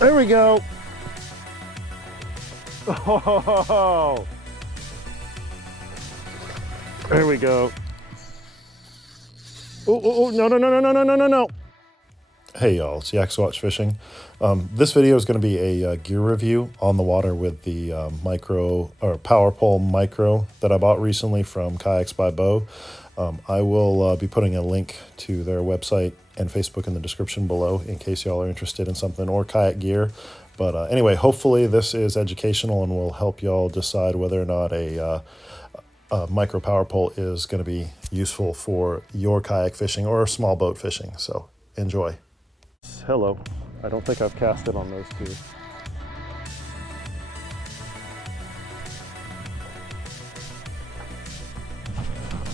There we go. Oh, there we go. Oh, no, no, no, no, no, no, no, no, no. Hey y'all, it's Yak Watch Fishing. This video is going to be a gear review on the water with the micro or power pole micro that I bought recently from Kayaks By Bo. I will be putting a link to their website and Facebook in the description below in case y'all are interested in something or kayak gear. But anyway, hopefully this is educational and will help y'all decide whether or not a micro power pole is going to be useful for your kayak fishing or small boat fishing. So enjoy. Hello. I don't think I've cast it on those two.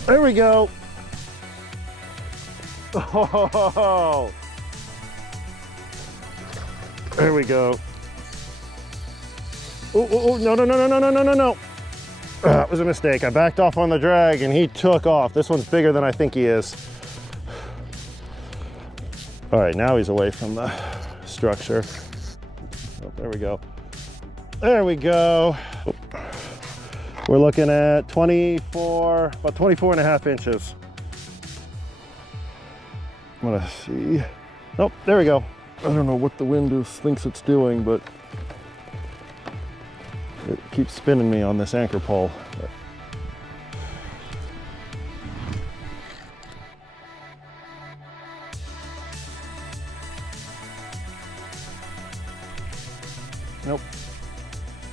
There we go. Oh, there we go. Oh, no, no, no, no, no, no, no, no, no. That was a mistake. I backed off on the drag and he took off. This one's bigger than I think he is. All right, now he's away from the structure. Oh, there we go. There we go. We're looking at about 24 and a half inches. I'm gonna see. Oh, there we go. I don't know what the wind thinks it's doing, but it keeps spinning me on this anchor pole. Nope,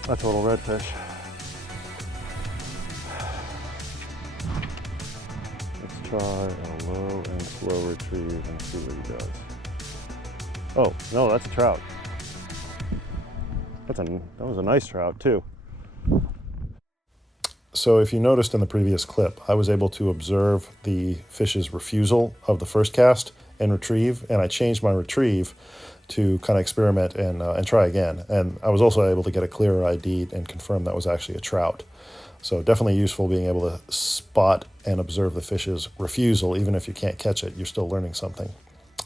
a total redfish. Let's try a low and slow retrieve and see what he does. Oh, no, that's a trout. That was a nice trout too. So if you noticed in the previous clip, I was able to observe the fish's refusal of the first cast and retrieve, and I changed my retrieve to kind of experiment and try again. And I was also able to get a clearer ID and confirm that was actually a trout. So definitely useful being able to spot and observe the fish's refusal. Even if you can't catch it, you're still learning something.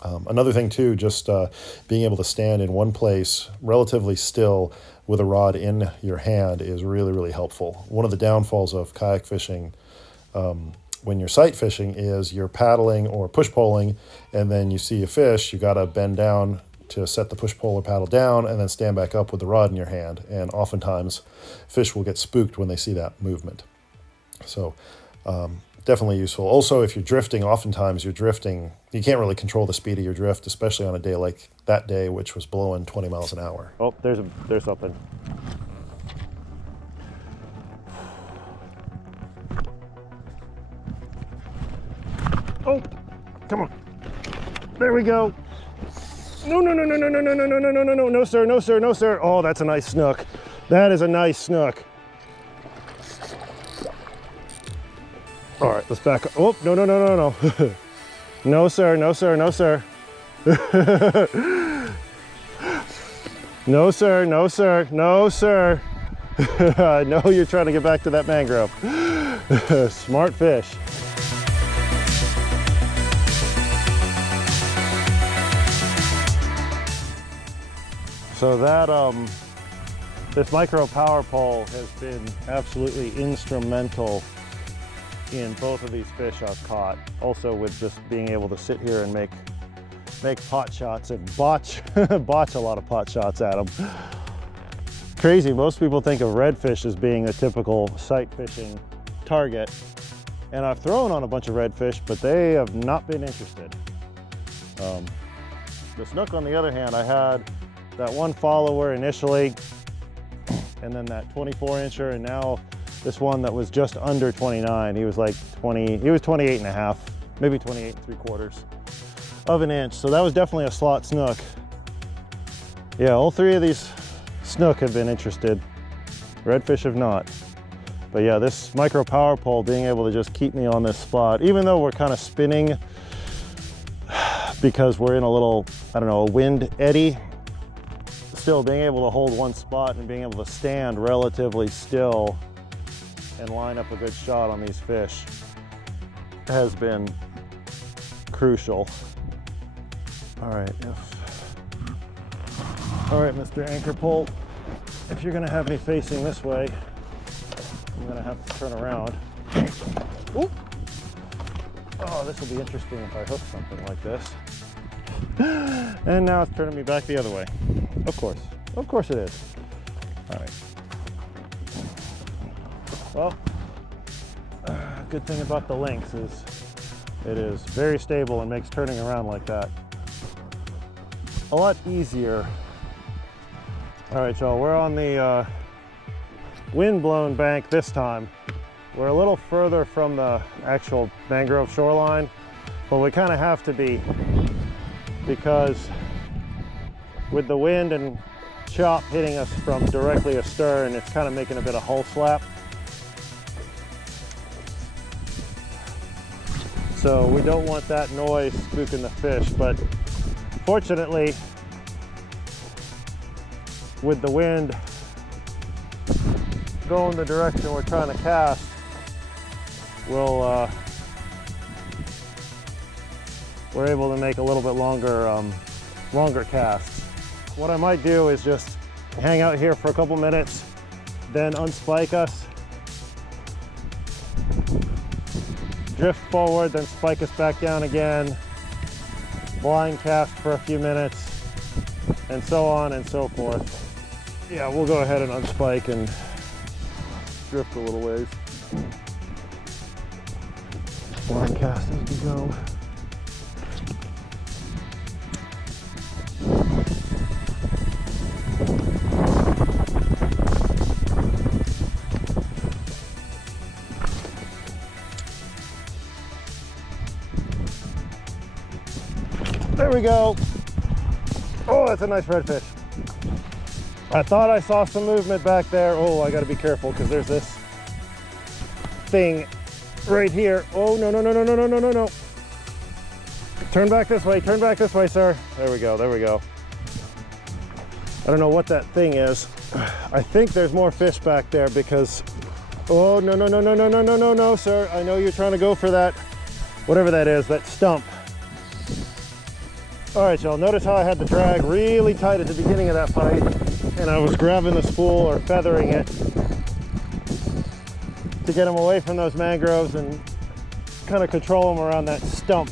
Another thing too, just being able to stand in one place relatively still with a rod in your hand is really, really helpful. One of the downfalls of kayak fishing when you're sight fishing is you're paddling or push poling, and then you see a fish, you gotta bend down to set the push pole or paddle down and then stand back up with the rod in your hand. And oftentimes fish will get spooked when they see that movement. So definitely useful. Also, if you're drifting, oftentimes you're drifting, you can't really control the speed of your drift, especially on a day like that day, which was blowing 20 miles an hour. Oh, there's something. Oh, come on. There we go. No, no, no, no, no, no, no, no, no, no, no, no, no, no, sir, no, sir, no, sir. Oh, that's a nice snook. That is a nice snook. All right, let's back up. Oh, no, no, no, no, no. No, sir, no, sir, no, sir. No, sir, no, sir, no, sir. I know you're trying to get back to that mangrove. Smart fish. So that, this micro power pole has been absolutely instrumental in both of these fish I've caught. Also with just being able to sit here and make pot shots and botch a lot of pot shots at them. Crazy, most people think of redfish as being a typical sight fishing target. And I've thrown on a bunch of redfish, but they have not been interested. The snook, on the other hand, I had that one follower initially, and then that 24-incher, and now this one that was just under 29. He was like 20, he was 28 and a half, maybe 28 3/4 of an inch. So that was definitely a slot snook. Yeah, all three of these snook have been interested. Redfish have not. But yeah, this micro power pole being able to just keep me on this spot, even though we're kind of spinning because we're in a little, I don't know, a wind eddy, still being able to hold one spot and being able to stand relatively still and line up a good shot on these fish has been crucial. All right, All right, Mr. Anchor Pole, if you're gonna have me facing this way, I'm gonna have to turn around. Ooh. Oh, this will be interesting if I hook something like this. And now it's turning me back the other way. Of course it is. All right. Well, good thing about the Lynx is it is very stable and makes turning around like that a lot easier. All right, y'all, we're on the wind-blown bank this time. We're a little further from the actual mangrove shoreline, but we kind of have to be, because with the wind and chop hitting us from directly astern, it's kind of making a bit of hull slap. So we don't want that noise spooking the fish, but fortunately, with the wind going the direction we're trying to cast, we're able to make a little bit longer casts. What I might do is just hang out here for a couple minutes, then unspike us, drift forward, then spike us back down again, blind cast for a few minutes, and so on and so forth. Yeah, we'll go ahead and unspike and drift a little ways. Blind cast as we go. There we go. Oh, that's a nice redfish. I thought I saw some movement back there. Oh, I gotta be careful because there's this thing right here. Oh, no, no, no, no, no, no, no, no, no. Turn back this way, sir. There we go, there we go. I don't know what that thing is. I think there's more fish back there because, oh, no, no, no, no, no, no, no, no, no, sir. I know you're trying to go for that, whatever that is, that stump. All right, y'all, notice how I had the drag really tight at the beginning of that fight, and I was grabbing the spool or feathering it to get them away from those mangroves and kind of control them around that stump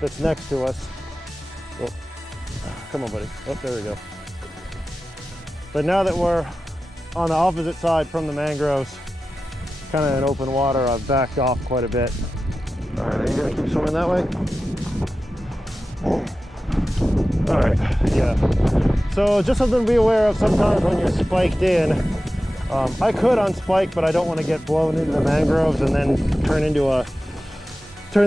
that's next to us. Oh, come on, buddy. Oh, there we go. But now that we're on the opposite side from the mangroves, kind of in open water, I've backed off quite a bit. All right, are you gonna keep swimming that way? All right, yeah. So just something to be aware of sometimes when you're spiked in. I could unspike, but I don't want to get blown into the mangroves and then turn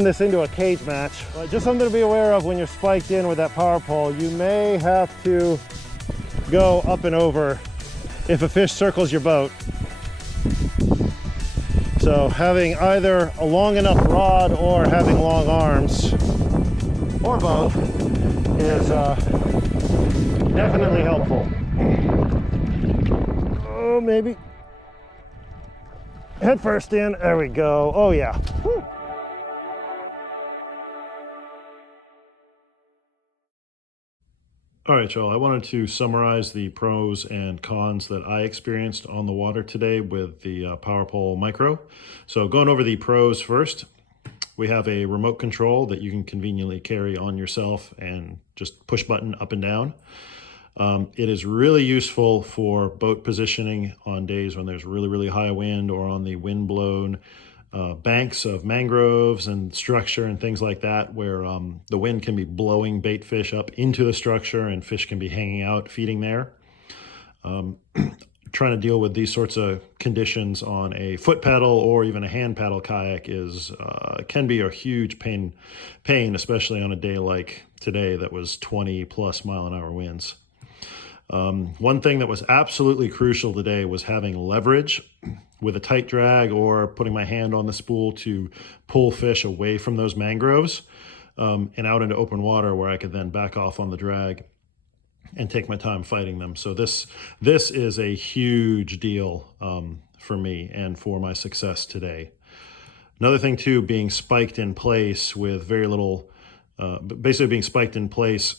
this into a cage match. Just something to be aware of when you're spiked in with that power pole. You may have to go up and over if a fish circles your boat. So having either a long enough rod or having long arms, or both, is definitely helpful. Oh, maybe. Head first in, there we go. Oh yeah. Whew. All right, y'all, I wanted to summarize the pros and cons that I experienced on the water today with the Power Pole Micro. So going over the pros first, we have a remote control that you can conveniently carry on yourself and just push button up and down. It is really useful for boat positioning on days when there's really, really high wind or on the wind-blown banks of mangroves and structure and things like that, where the wind can be blowing bait fish up into the structure and fish can be hanging out feeding there. Trying to deal with these sorts of conditions on a foot pedal or even a hand paddle kayak is can be a huge pain, especially on a day like today that was 20+ mile-an-hour winds. One thing that was absolutely crucial today was having leverage with a tight drag or putting my hand on the spool to pull fish away from those mangroves and out into open water where I could then back off on the drag and take my time fighting them. So this is a huge deal for me and for my success today. Another thing too, being spiked in place with very little basically being spiked in place,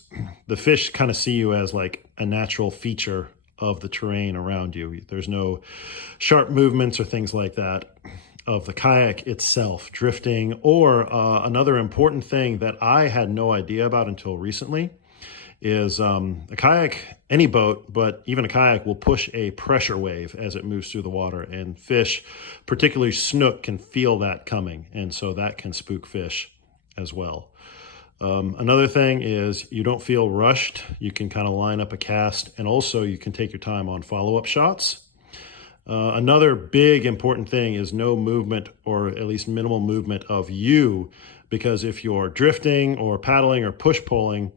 the fish kind of see you as like a natural feature of the terrain around you. There's no sharp movements or things like that of the kayak itself drifting. Or another important thing that I had no idea about until recently is a kayak, any boat, but even a kayak, will push a pressure wave as it moves through the water, and fish, particularly snook, can feel that coming, and so that can spook fish as well. Another thing is you don't feel rushed. You can kind of line up a cast, and also you can take your time on follow-up shots. Another big important thing is no movement, or at least minimal movement of you, because if you're drifting or paddling or push-pulling,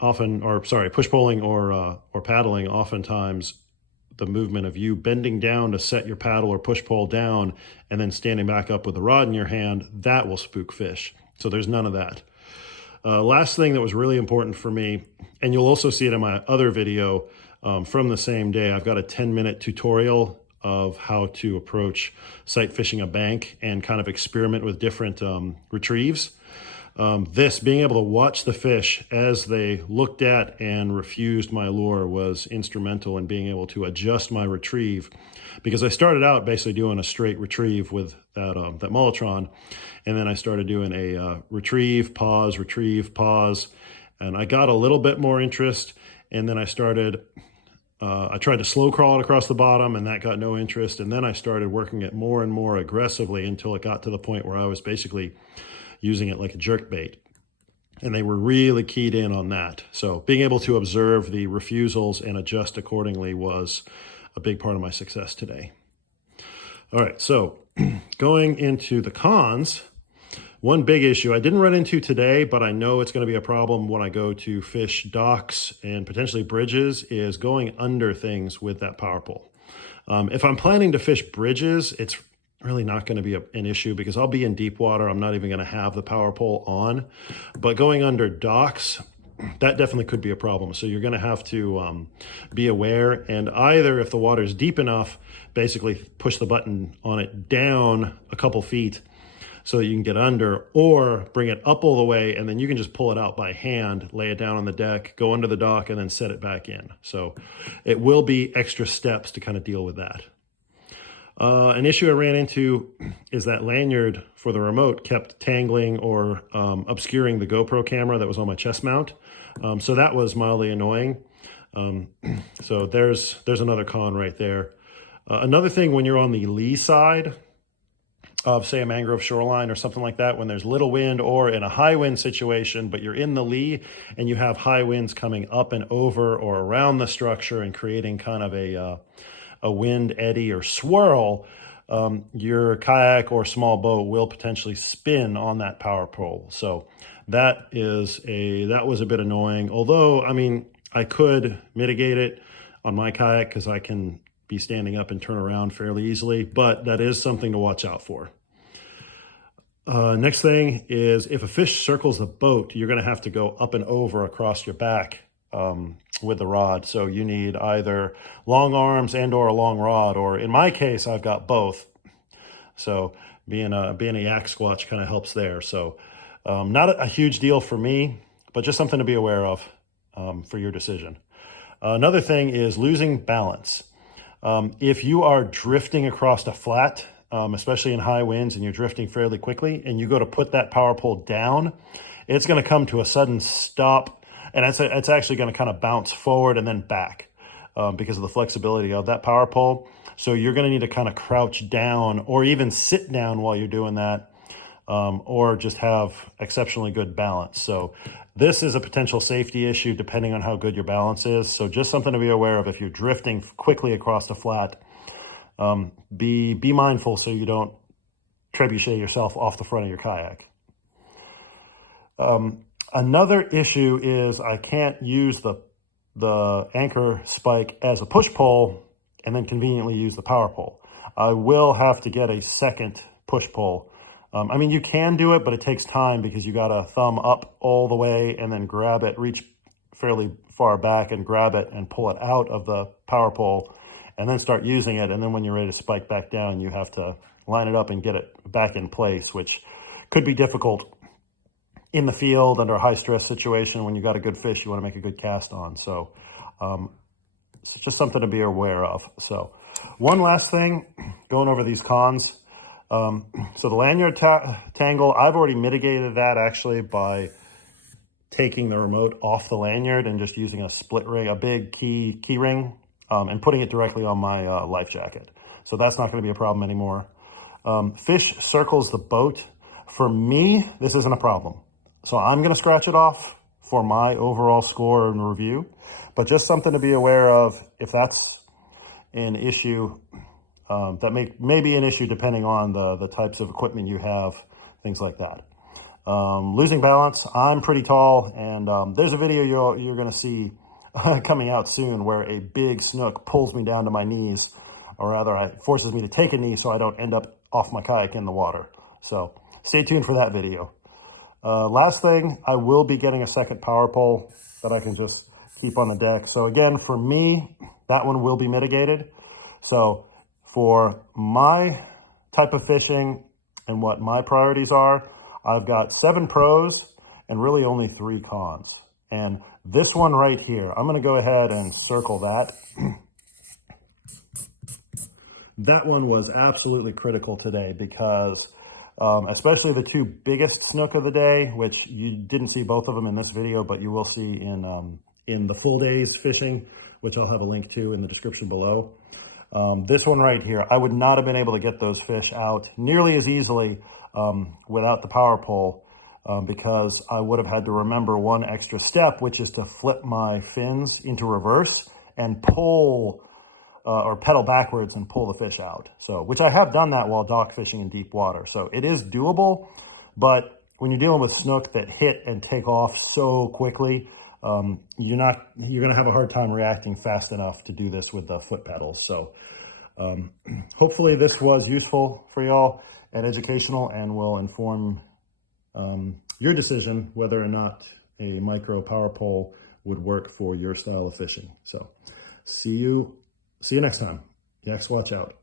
push-pulling or paddling, oftentimes the movement of you bending down to set your paddle or push-pull down and then standing back up with the rod in your hand, that will spook fish. So there's none of that. Last thing that was really important for me, and you'll also see it in my other video from the same day, I've got a 10-minute tutorial of how to approach sight fishing a bank and kind of experiment with different retrieves. Being able to watch the fish as they looked at and refused my lure was instrumental in being able to adjust my retrieve, because I started out basically doing a straight retrieve with that Molotron, and then I started doing a retrieve, pause, and I got a little bit more interest, and then I tried to slow crawl it across the bottom, and that got no interest, and then I started working it more and more aggressively until it got to the point where I was basically using it like a jerk bait. And they were really keyed in on that. So being able to observe the refusals and adjust accordingly was a big part of my success today. All right, so going into the cons, one big issue I didn't run into today, but I know it's going to be a problem when I go to fish docks and potentially bridges, is going under things with that power pole. If I'm planning to fish bridges, it's really not going to be an issue because I'll be in deep water. I'm not even going to have the power pole on. But going under docks, that definitely could be a problem. So you're going to have to be aware, and either, if the water is deep enough, basically push the button on it down a couple feet so that you can get under, or bring it up all the way and then you can just pull it out by hand, lay it down on the deck, go under the dock, and then set it back in. So it will be extra steps to kind of deal with that. An issue I ran into is that lanyard for the remote kept tangling or obscuring the GoPro camera that was on my chest mount. So that was mildly annoying. So there's another con right there. Another thing, when you're on the lee side of, say, a mangrove shoreline or something like that, when there's little wind, or in a high wind situation, but you're in the lee and you have high winds coming up and over or around the structure and creating kind of a wind eddy or swirl, your kayak or small boat will potentially spin on that power pole. So that was a bit annoying. Although, I mean, I could mitigate it on my kayak because I can be standing up and turn around fairly easily, but that is something to watch out for. Next thing is, if a fish circles the boat, you're going to have to go up and over across your back with the rod. So you need either long arms and or a long rod, or in my case, I've got both. So being a yak squatch kind of helps there. So not a huge deal for me, but just something to be aware of for your decision. Another thing is losing balance. If you are drifting across a flat, especially in high winds, and you're drifting fairly quickly, and you go to put that power pole down, it's going to come to a sudden stop, and it's actually going to kind of bounce forward and then back because of the flexibility of that power pole. So you're going to need to kind of crouch down, or even sit down while you're doing that, or just have exceptionally good balance. So this is a potential safety issue depending on how good your balance is. So just something to be aware of if you're drifting quickly across the flat. Be mindful so you don't trebuchet yourself off the front of your kayak. Another issue is I can't use the anchor spike as a push pole and then conveniently use the power pole. I will have to get a second push pole. I mean, you can do it, but it takes time because you got to thumb up all the way and then grab it, reach fairly far back and grab it and pull it out of the power pole and then start using it. And then when you're ready to spike back down, you have to line it up and get it back in place, which could be difficult in the field under a high stress situation, when you've got a good fish you want to make a good cast on. So it's just something to be aware of. So one last thing, going over these cons. So the lanyard tangle, I've already mitigated that actually by taking the remote off the lanyard and just using a split ring, a big key ring, and putting it directly on my life jacket. So that's not going to be a problem anymore. Fish circles the boat. For me, this isn't a problem. So I'm going to scratch it off for my overall score and review, but just something to be aware of if that's an issue. That may be an issue depending on the types of equipment you have, things like that. Losing balance, I'm pretty tall, and there's a video you're going to see coming out soon where a big snook pulls me down to my knees, or rather it forces me to take a knee so I don't end up off my kayak in the water. So stay tuned for that video. Last thing, I will be getting a second power pole that I can just keep on the deck. So again, for me, that one will be mitigated. So for my type of fishing and what my priorities are, I've got 7 pros and really only 3 cons. And this one right here, I'm going to go ahead and circle that. That one was absolutely critical today because especially the 2 biggest snook of the day, which you didn't see both of them in this video, but you will see in the full day's fishing, which I'll have a link to in the description below. This one right here, I would not have been able to get those fish out nearly as easily without the power pole because I would have had to remember one extra step, which is to flip my fins into reverse and pull or pedal backwards and pull the fish out. So, which I have done that while dock fishing in deep water. So it is doable, but when you're dealing with snook that hit and take off so quickly, you're going to have a hard time reacting fast enough to do this with the foot pedals. So hopefully this was useful for y'all and educational, and will inform your decision whether or not a micro power pole would work for your style of fishing. So see you next time. Yaks, watch out.